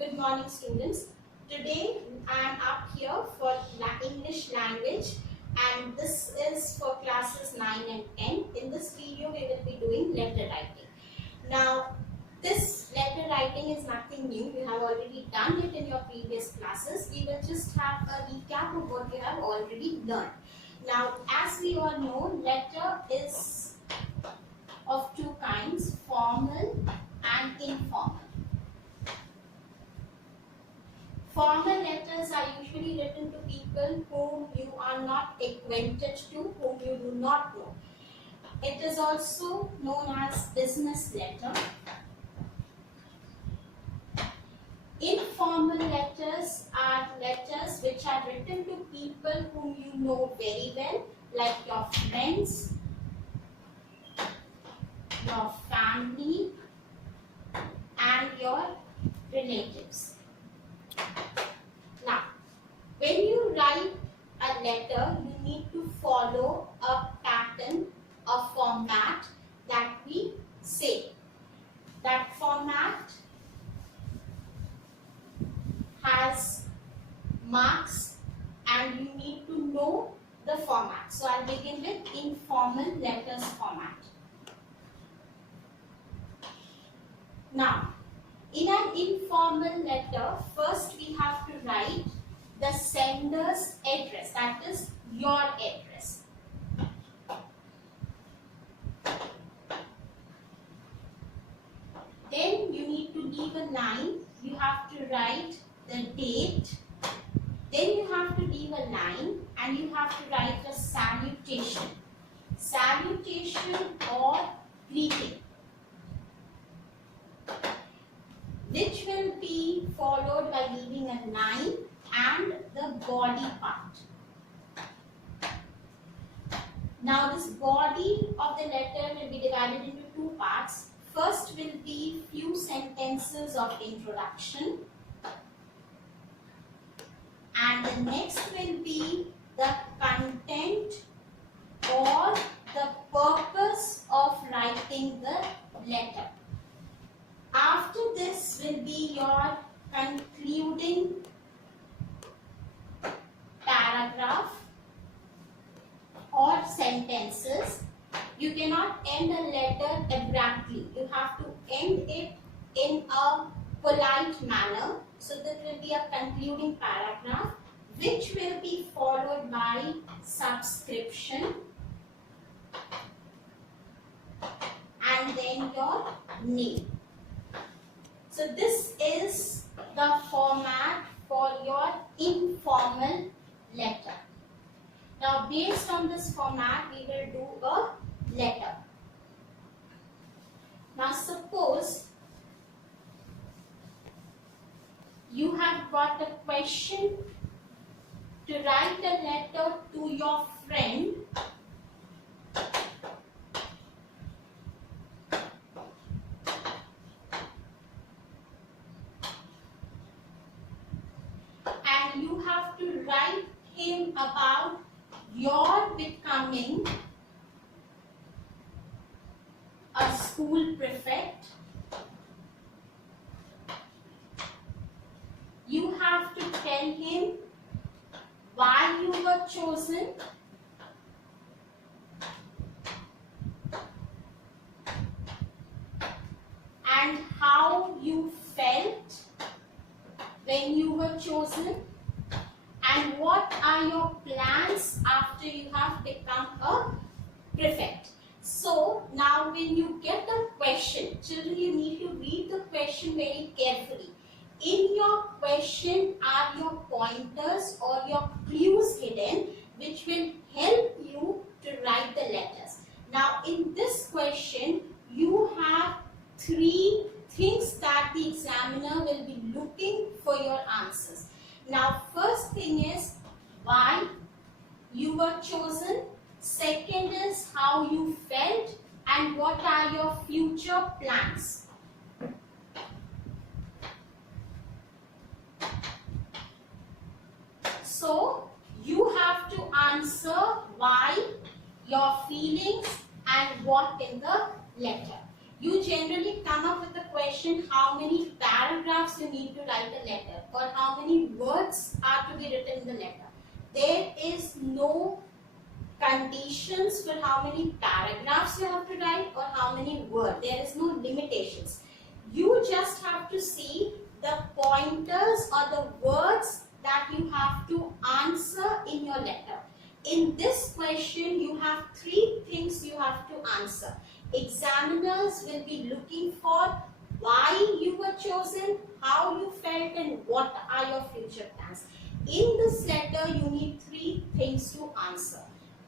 Good morning, students. Today I am up here for English language, and this is for classes 9 and 10. In this video, we will be doing letter writing. Now, this letter writing is nothing new. You have already done it in your previous classes. We will just have a recap of what you have already learned. Now, as we all know, letter is of two kinds, formal and informal. Formal letters are usually written to people whom you are not acquainted to, whom you do not know. It is also known as business letter. Informal letters are letters which are written to people whom you know very well, like your friends, your family, and your relatives. Now, when you write a letter, you need to follow a pattern, a format that we say. That format has marks and you need to know the format. So, I'll begin with informal letters format. Now, in an informal letter, first we have to write the sender's address, that is your address. Then you need to leave a line, you have to write the date, then you have to leave a line and you have to write a salutation. Salutation or greeting, which will be followed by leaving a line and the body part. Now this body of the letter will be divided into two parts. First will be few sentences of introduction, and the next will be the content or the purpose of writing the letter. After this will be your concluding paragraph or sentences. You cannot end a letter abruptly. You have to end it in a polite manner. So there will be a concluding paragraph which will be followed by subscription and then your name. So this is the format for your informal letter. Now based on this format, we will do a letter. Now suppose you have got a question to write a letter to your friend . And you have to write him about your becoming a school prefect. You have to tell him why you were chosen, and how you felt when you were chosen, and what are your plans after you have become a prefect. So now when you get a question, children, you need to read the question very carefully. In your question are your pointers or your clues hidden which will help you to write the letters. Now in this question, you have three things that the examiner will be looking for your answers. Now first thing is why you were chosen, second is how you felt, and what are your future plans. So you have to answer why, your feelings, and what in the letter. You generally come up with a question how many paragraphs you need to write a letter or how many words are to be written in the letter. There is no conditions for how many paragraphs you have to write or how many words. There is no limitations. You just have to see the pointers or the words that you have to answer in your letter. In this question, you have 3 things you have to answer. Examiners will be looking for why you were chosen, how you felt, and what are your future plans. In this letter, you need 3 things to answer.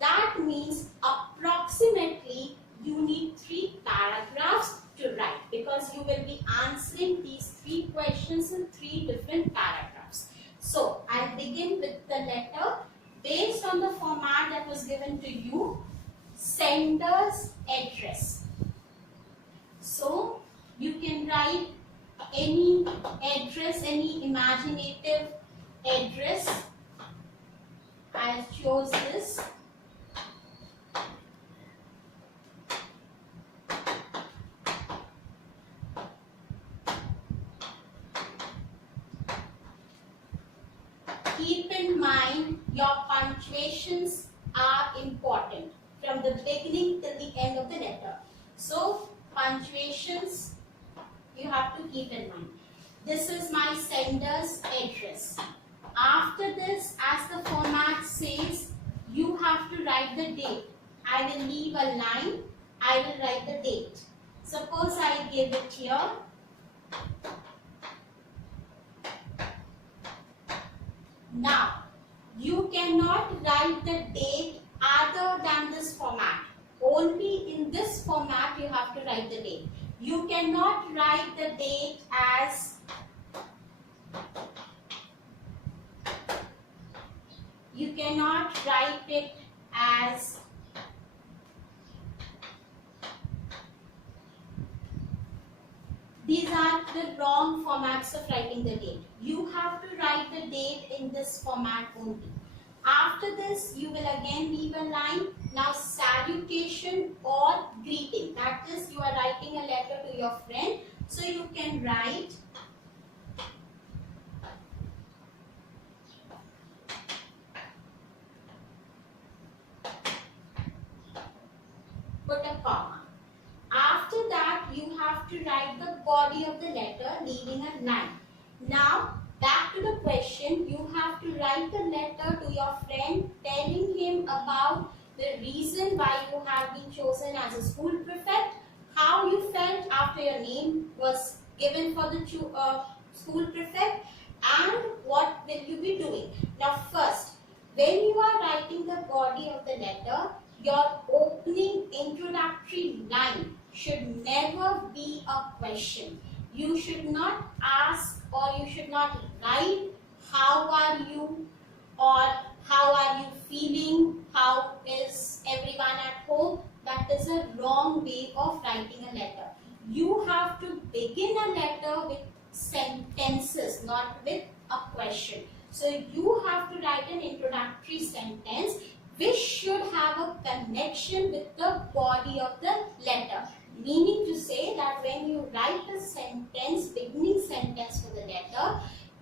That means approximately you need 3 paragraphs to write because you will be answering these 3 questions in 3 different paragraphs. So, I'll begin with the letter based on the format that was given to you, sender's address. So, you can write any address, any imaginative address. I chose this. Keep in mind your punctuations are important from the beginning till the end of the letter. So punctuations you have to keep in mind. This is my sender's address. After this, as the format says, you have to write the date. I will leave a line. I will write the date. Suppose I give it here. Now, you cannot write the date other than this format. Only in this format you have to write the date. You cannot write the date as these are the wrong formats of writing the date. You have to write the date in this format only. After this, you will again leave a line. Now, salutation or greeting. That is, you are writing a letter to your friend. So, you can write put a comma. After that, you have to write the body of the letter, leaving a line. Now, back to the question, you have to write a letter to your friend telling him about the reason why you have been chosen as a school prefect, how you felt after your name was given for the school prefect, and what will you be doing. Now, first, when you are writing the body of the letter, your opening introductory line should never be a question. You should not ask or you should not write how are you or how are you feeling, how is everyone at home. That is a wrong way of writing a letter. You have to begin a letter with sentences, not with a question. So you have to write an introductory sentence which should have a connection with the body of the letter. Meaning to say that when you write a sentence, beginning sentence for the letter,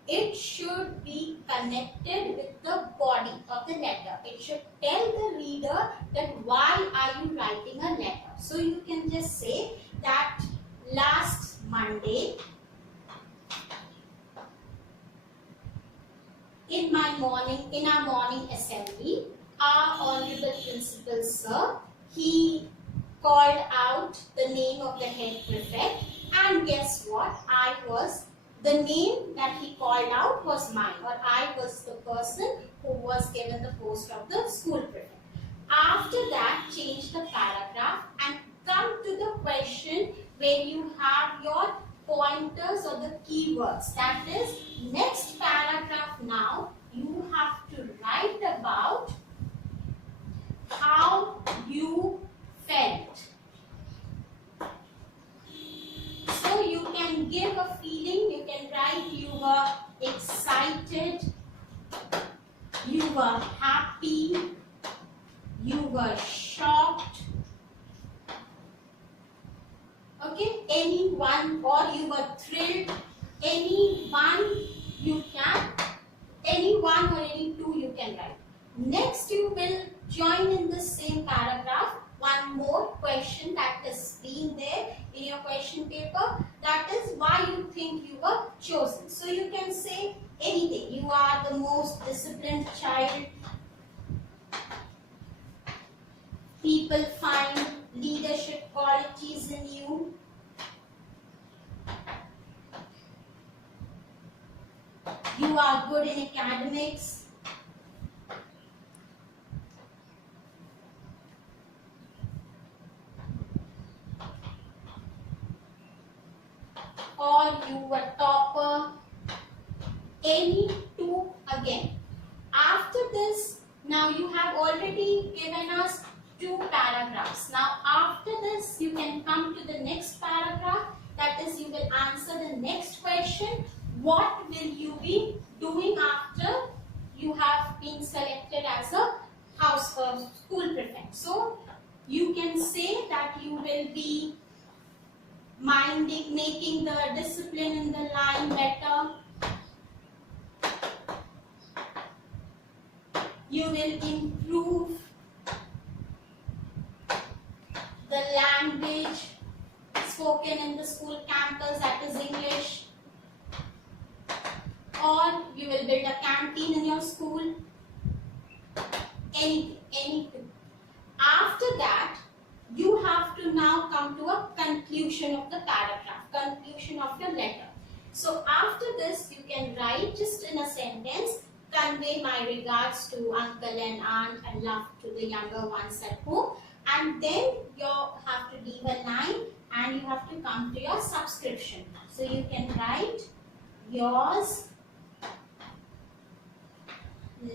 it should be connected with the body of the letter. It should tell the reader that why are you writing a letter. So you can just say that last Monday, in our morning assembly, our honorable principal sir, he called out the name of the head prefect, and guess what? The name that he called out was mine, or I was the person who was given the post of the school prefect. After that, change the paragraph and come to the question where you have your pointers or the keywords. That is, next paragraph now, you have to write about how you felt. So you can give a feeling, you can write you were excited, you were happy, you were shocked. Okay, any one, or drilled, any one you can, any one or any two you can write. Next, you will join in the same paragraph one more question that is being there in your question paper, that is why you think you were chosen. So you can say anything. You are the most disciplined child. People find leadership qualities in you. You are good in academics. Or you were topper. Any two again. After this, now you have already given us two paragraphs. Now after this, you can come to the next paragraph. That is, you will answer the next question. What will you be doing after you have been selected as a school prefect? So you can say that you will be making the discipline in the line better. You will improve the language spoken in the school campus, that is English. Or you will build a canteen in your school. Anything. After that, you have to now come to a conclusion of the paragraph, conclusion of your letter. So after this, you can write just in a sentence, convey my regards to uncle and aunt and love to the younger ones at home. And then you have to leave a line and you have to come to your subscription. So you can write, yours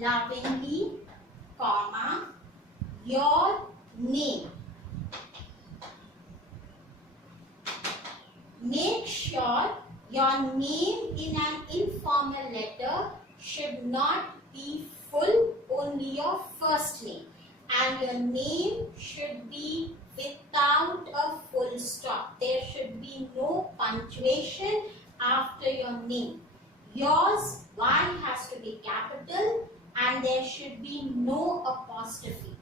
lovingly, comma, your name. Make sure your name in an informal letter should not be full, only your first name. And your name should be without a full stop. There should be no punctuation after your name. Yours, Y has to be capital and there should be no apostrophe.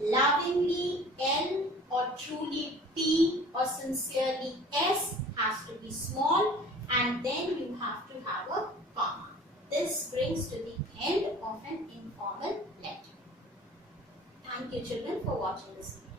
Lovingly, L, or truly, T, or sincerely, S has to be small, and then you have to have a comma. This brings to the end of an informal letter. Thank you, children, for watching this video.